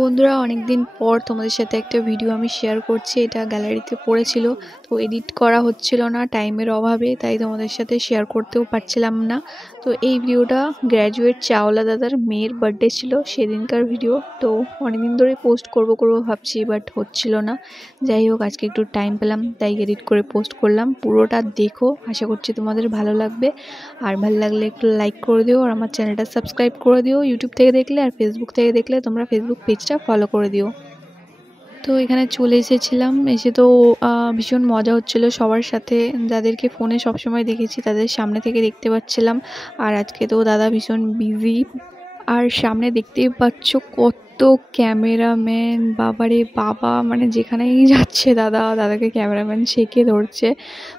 বন্ধুরা, অনেকদিন পর তোমাদের সাথে একটা ভিডিও আমি শেয়ার করছি। এটা গ্যালারিতে পড়েছিল, তো এডিট করা হচ্ছিল না টাইমের অভাবে, তাই তোমাদের সাথে শেয়ার করতেও পারছিলাম না। তো এই ভিডিওটা গ্র্যাজুয়েট চাওলা দাদার মেয়ের বার্থডে ছিল, সেদিনকার ভিডিও। তো অনেকদিন ধরে পোস্ট করবো ভাবছি, বাট হচ্ছিল না। যাই হোক, আজকে একটু টাইম পেলাম তাই এডিট করে পোস্ট করলাম। পুরোটা দেখো, আশা করছি তোমাদের ভালো লাগবে। আর ভালো লাগলে একটু লাইক করে দিও, আর আমার চ্যানেলটা সাবস্ক্রাইব করে দিও ইউটিউব থেকে দেখলে। আর ফেসবুক থেকে দেখলে তোমরা ফেসবুক পেজটা ফলো করে দিও। তো এখানে চলে এসেছিলাম, এসে তো ভীষণ মজা হচ্ছিল সবার সাথে। যাদেরকে ফোনে সবসময় দেখেছি তাদের সামনে থেকে দেখতে পাচ্ছিলাম। আর আজকে তো দাদা ভীষণ বিজি। আর সামনে দেখতেই পাচ্ছ কত ক্যামেরাম্যান, বাবারে বাবা, মানে যেখানেই যাচ্ছে দাদাকে ক্যামেরাম্যান ছেঁকে ধরছে।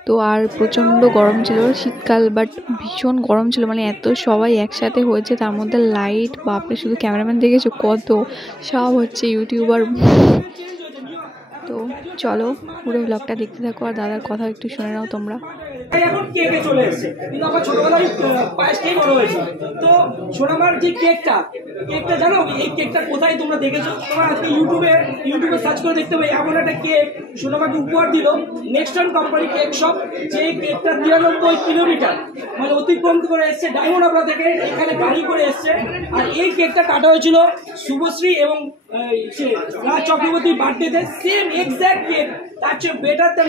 তো আর প্রচণ্ড গরম ছিল, শীতকাল, বাট ভীষণ গরম ছিল, মানে এত সবাই একসাথে হয়েছে, তার মধ্যে লাইট, বাপরে, শুধু ক্যামেরাম্যান দেখেছো কত সব হচ্ছে ইউটিউবার। তো চলো পুরো ব্লগটা দেখতে থাকো, আর দাদার কথা একটু শুনে নাও তোমরা। এখন কেকে চলে এসেছে, কিন্তু আমার ছোটবেলায় পায়েস খেয়ে বড় হয়েছে। তো সোনামার যে কেকটা জানো, এই কেকটা কোথায় তোমরা দেখেছো? তোমরা আজকে ইউটিউবে সার্চ করে দেখতে পাবে, এমন একটা কেক সোনামাকে উপহার দিল নেক্সটন কোম্পানি কেক শপ। যে কেকটা 93 কিলোমিটার মানে অতিক্রম করে এসছে ডায়মন্ডহাবড়া থেকে, এখানে গাড়ি করে এসছে। আর এই কেকটা কাটা হয়েছিল শুভশ্রী এবং রাজ চক্রবর্তীর বার্থডেতে। সেম এক্স্যাক্ট কেক, তার চেয়ে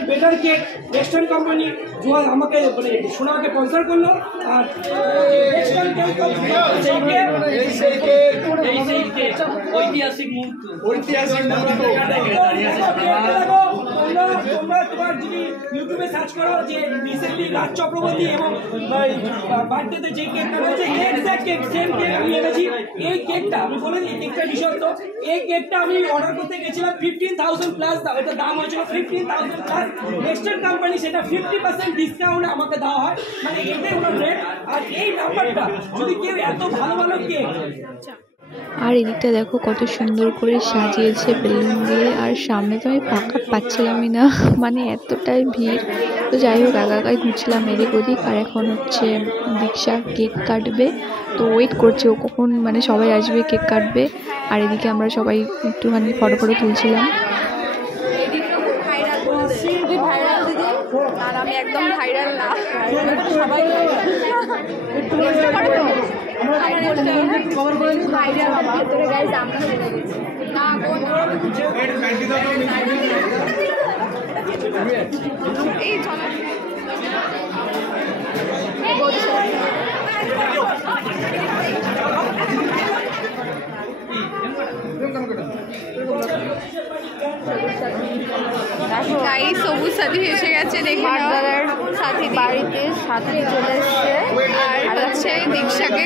বেটার কেক নেক্সটন কোম্পানি আমাকে মানে সোনাকে স্পন্সর করলো। আর ঐতিহাসিক মুহূর্ত। তোমরা তোমার যদি ইউটিউবে সার্চ করো যে রিসেন্টলি রাজ চক্রবর্তী এবং বার্থডেতে যে কেকটা রয়েছে, এক্স্যাক্ট কেক, সেম কেক আমি এনেছি। এই কেকটা আমি বলে দিই, কেকটা বিশ্বস্ত। এই কেকটা আমি অর্ডার করতে গেছিলাম 15,000 প্লাস, এটা দাম হয়েছিল 15,000 প্লাস। নেক্সটন কোম্পানি সেটা 50% ডিসকাউন্ট আমাকে দেওয়া হয়, মানে এটাই ওনার রেট। আর এই নাম্বারটা যদি কেউ এত ভালো ভালো কেক। আর এদিকটা দেখো কত সুন্দর করে সাজিয়েছে বেলুন দিয়ে। আর সামনে তো আমি ফাঁকা পাচ্ছিলামই না, মানে এতটাই ভিড়। তো যাই হোক, আগায় ঘুরছিলাম এদিক ওদিক। আর এখন হচ্ছে দীক্ষা কেক কাটবে, তো ওয়েট করছে ও কখন মানে সবাই আসবে কেক কাটবে। আর এদিকে আমরা সবাই একটুখানি ফটো তুলছিলাম। আর আমি একদম ভাইরাল না, সবাই এই সবুজ সাথী এসে গেছে, দেখে দাদার সাথী বাড়িতে সাথী চলে এসছে। আর হচ্ছে দীক্ষাকে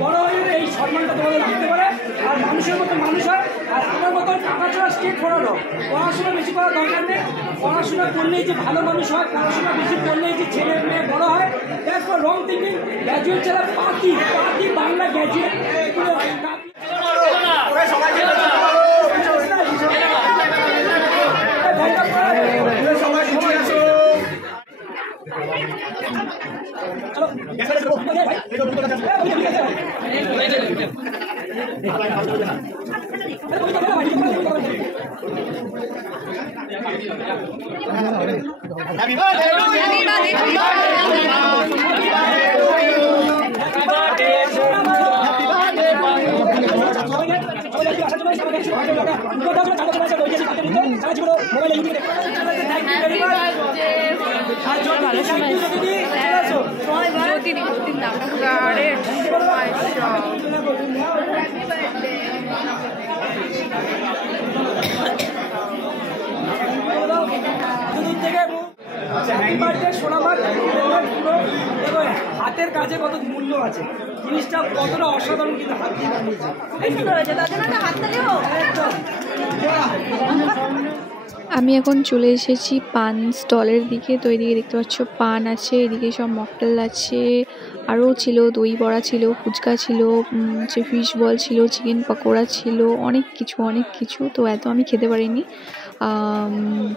বড় হয়ে এই সম্মানটা তোমাদের দিতে পারে, আর মানুষের মতো মানুষ হয়। আর আমার মতন টাকা ছাড়া স্টেট পড়ানো, পড়াশোনা বেশি করার দরকার নেই। পড়াশোনা করলেই যে ভালো মানুষ হয়, পড়াশোনা বেশি করলেই যে ছেলে মেয়ে বড় হয়, তারপর রং থিঙ্কিং। গ্র্যাজুয়েট ছাড়া পাতি বাংলা গ্র্যাজুয়েট Happy birthday! হাতের কাজে কত মূল্য আছে, জিনিসটা কতটা অসাধারণ, কিন্তু হাত দিয়ে আমি এখন চলে এসেছি পান স্টলের দিকে। তো এদিকে দেখতে পাচ্ছ পান আছে, এদিকে সব মকটেল আছে, আরও ছিল দই বড়া ছিল, ফুচকা ছিল, যে ফিশ বল ছিল, চিকেন পকোড়া ছিল, অনেক কিছু। তো এত আমি খেতে পারিনি,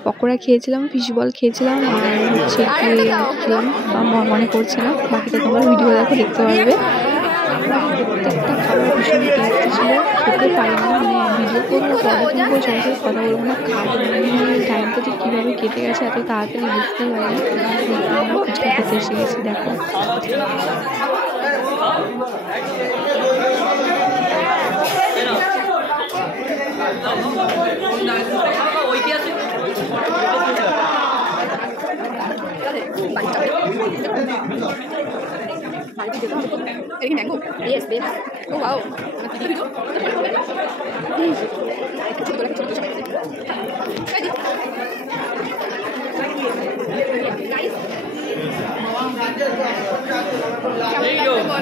পকোড়া খেয়েছিলাম, ফিশ বল খেয়েছিলাম, আর হচ্ছে খেলাম মনে পড়ছে না, বাকিটা তোমরা ভিডিও দেখতে পারবে। প্রত্যেকটা খাবার ভীষণ টেস্টি ছিল, খেতে পারি না, মানে ভিডিও করবো পরে তুলবো সঙ্গে কথা বলবো না, খাবো মানে টাইমটা যে কীভাবে কেটে গেছে এত তাড়াতাড়ি বুঝতেই পারি না। আমরা ফুচকা খেতে এসে গেছি দেখো। mango. Yes, babe. Oh wow.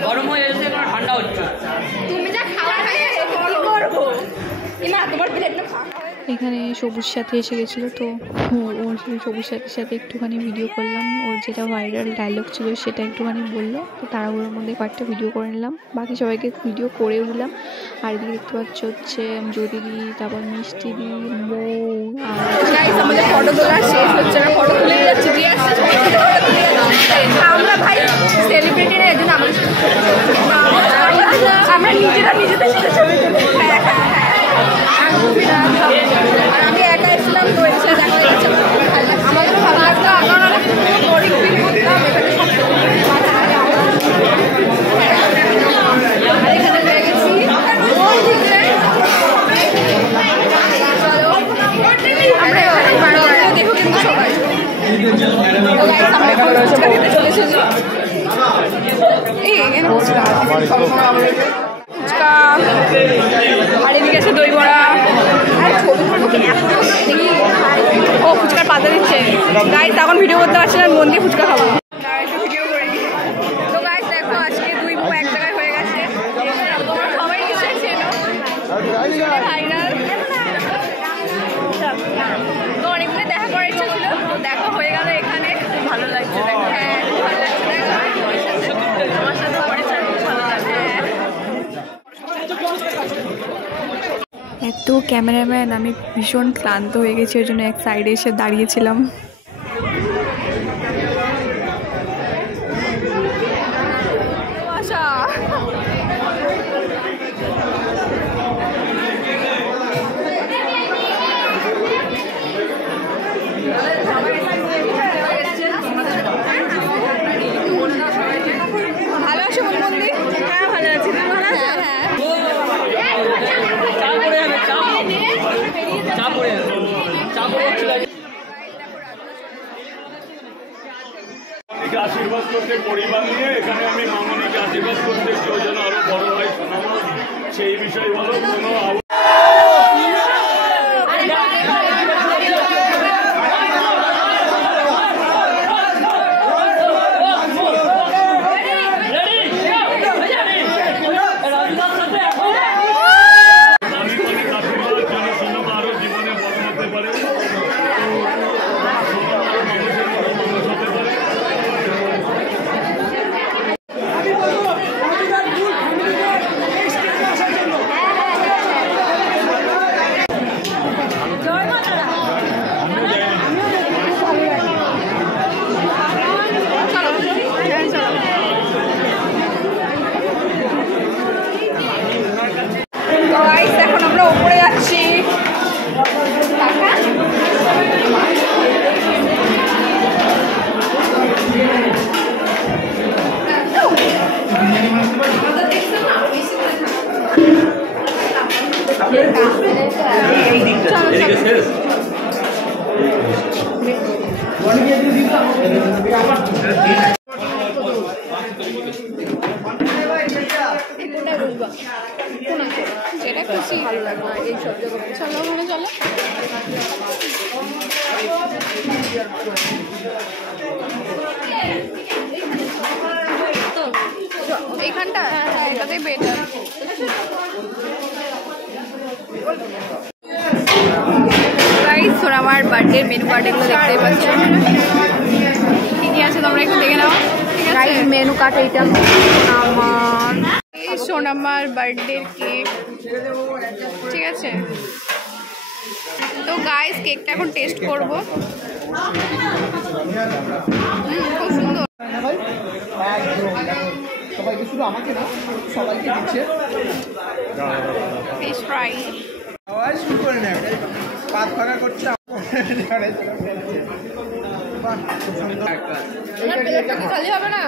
গরম হয়ে এসে ঠান্ডা হচ্ছে। তুমি যা খাওয়া খাইয়ে কি করবো? ইমা তোমার প্লেট না খাওয়া। এখানে সবুজ সাথী এসে গেছিলো, তো ওর সবুজ সাথীর সাথে একটুখানি ভিডিও করলাম, ওর যেটা ভাইরাল ডায়লগ ছিল সেটা একটুখানি বললো, তো তাড়াহুড়োর মধ্যে কয়েকটা ভিডিও করে নিলাম, বাকি সবাইকে ভিডিও করেও দিলাম। আর এদিকে দেখতে পাচ্ছ হচ্ছে জ্যোতিদি, তারপর মিষ্টি দি, মৌ, আর আমাদের ফটো তোলা শেষ হচ্ছে না, ফটো তুলে যাচ্ছে, আমরা ভাই সেলিব্রিটি না, একজন আমরা নিজেরা নিজেদের সাথে ছবি তুলি। আমি একা এসেছিলাম, তো এসে দেখা যাচ্ছে আমাদের ভালো লাগতো, আমরা গরিব ফিল করতাম এখানে সব। আর এখানে পেয়ে গেছি দেখো কিন্তু সবাই চলে এসেছি। ফুচকা আর এদিকে আছে দই বড়া, ও ফুচকার পাতা দিচ্ছে। গাইস এখন ভিডিও করতে পারছি না, মন দিয়ে ফুচকা খাবো, ভিডিও করিনি। তো গাইস দেখো আজকে দুই বউ এক জায়গায় হয়ে গেছে, তোমরা সবাই নিশ্চয়ই চেনো, ভাইরাল। তো অনেকগুলো দেখা করার ইচ্ছা ছিল, তো দেখা হয়ে গেল এখানে, ভালো লাগছে। দেখো হ্যাঁ ভালো লাগছে, দেখো আমার সাথে পরিচয় ভালো লাগছে। এত ক্যামেরাম্যান, আমি ভীষণ ক্লান্ত হয়ে গেছি, ওই জন্য এক সাইডে এসে দাঁড়িয়েছিলাম। আচ্ছা ভালো আছো মন্দি? হ্যাঁ ভালো আছি, তুমি ভালো আছো? আশীর্বাদ করতে পরিবার নিয়ে এখানে আমি মামনিকে আশীর্বাদ করতে ওই জন্য আরো বড় ভাই শোনাবো, সেই বিষয় হলো কোনো এখন আমরা উপরে যাচ্ছি। যেটা খুশি ভালো লাগবে এই সব জায়গায়, চলো ওখানে চলো। এইখানটা হ্যাঁ এটাতেই বেটার। গাইস ওরা আমার বার্থডের মেনু কার্ড এগুলো দেখতেই পাচ্ছ, কি কি আছে তোমরা একটু দেখে নাও। গাইস মেনু কার্ড এইটা আমার সোনামার বার্থডের কেক, ঠিক আছে। তো গাইস কেকটা এখন টেস্ট করব, খুব সুন্দর। সবাইকে, শুধু আমাকে না, সবাইকে দিচ্ছে। ফিশ ফ্রাই আওয়াজ শুরু করে নেয়, পাত ফাঁকা করছে। খালি হবে না।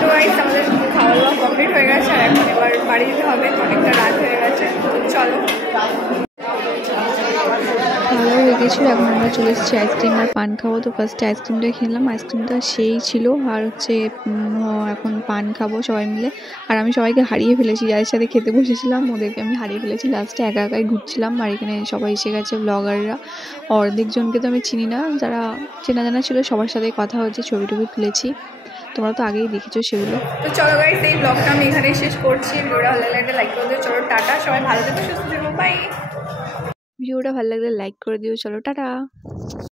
তো গাইস আমাদের খাওয়া দাওয়া কমপ্লিট হয়ে গেছে, আর এখন এবার বাড়ি যেতে হবে, অনেকটা রাত হয়ে গেছে। চলো ভালো হয়ে গেছিলো। এখন আমরা চলে এসেছি আইসক্রিম আর পান খাবো। তো ফার্স্টে আইসক্রিমটা খেলাম, আইসক্রিমটা সেই ছিল। আর হচ্ছে এখন পান খাবো সবাই মিলে। আর আমি সবাইকে হারিয়ে ফেলেছি, যাদের সাথে খেতে বসেছিলাম ওদেরকে আমি হারিয়ে ফেলেছি। লাস্টে একা একাই ঘুরছিলাম, আর এখানে সবাই এসে গেছে ব্লগাররা। অর্ধেক জনকে তো আমি চিনি না, যারা চেনা জানা ছিল সবার সাথে কথা হয়েছে, ছবি টবি তুলেছি, তোমরা তো আগেই দেখেছো সেগুলো। তো চলো গাইস এই ব্লগটা আমি এখানেই শেষ করছি। ভিডিওটা ভালো লাগলে একটা লাইক করে দিও। চলো টাটা, সবাই ভালো থেকো, সুস্থ থেকো, বাই। ভিডিওটা ভালো লাগলে লাইক করে দিও। চলো টাটা।